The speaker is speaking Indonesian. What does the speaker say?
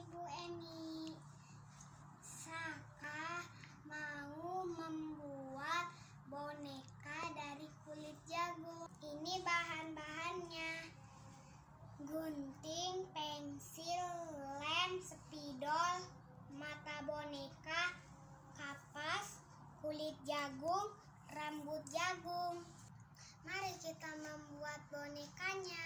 Ibu Eni. Sakha mau membuat boneka dari kulit jagung. Ini bahan-bahannya: gunting, pensil, lem, spidol, mata boneka, kapas, kulit jagung, rambut jagung. Mari kita membuat bonekanya.